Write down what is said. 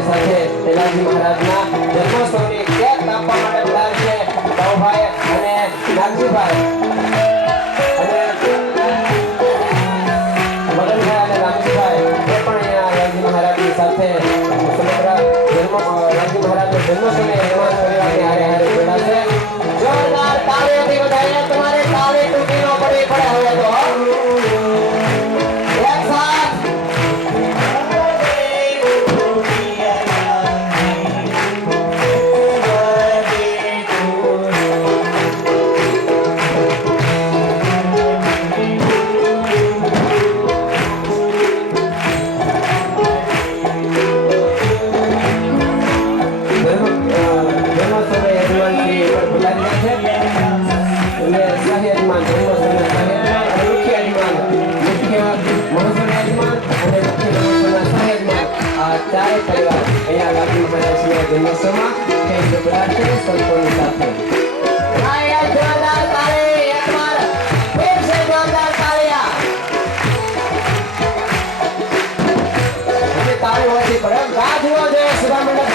સાથે સાથે તેલાજી મહારાજના જન્મોત્સવની કેક કાપવા માટે બોલાવે છે બાઉભાઈ અને નાગજીભાઈ અને મગનભાઈ અને રામજીભાઈ એ પણ અહીંયા રામજી મહારાજની સાથે સમગ્ર રામજી મહારાજના જન્મોત્સવની મહેમાન પરિવારની હારે હારે જોડાશે. જોરદાર તાળીઓથી વધાવીને તમારે તાળી તૂટી ન પડવી પડે હવે તો એક સાથ જન્મોત્સવમાં કઈ જોડાશે સંતોની સાથે. આયા જોરદાર તાળી એકવાર ફેર સે જોરદાર તાળીયા. અને તાળી હોતી પડે ગાજવો જોઈએ સભા મંડપ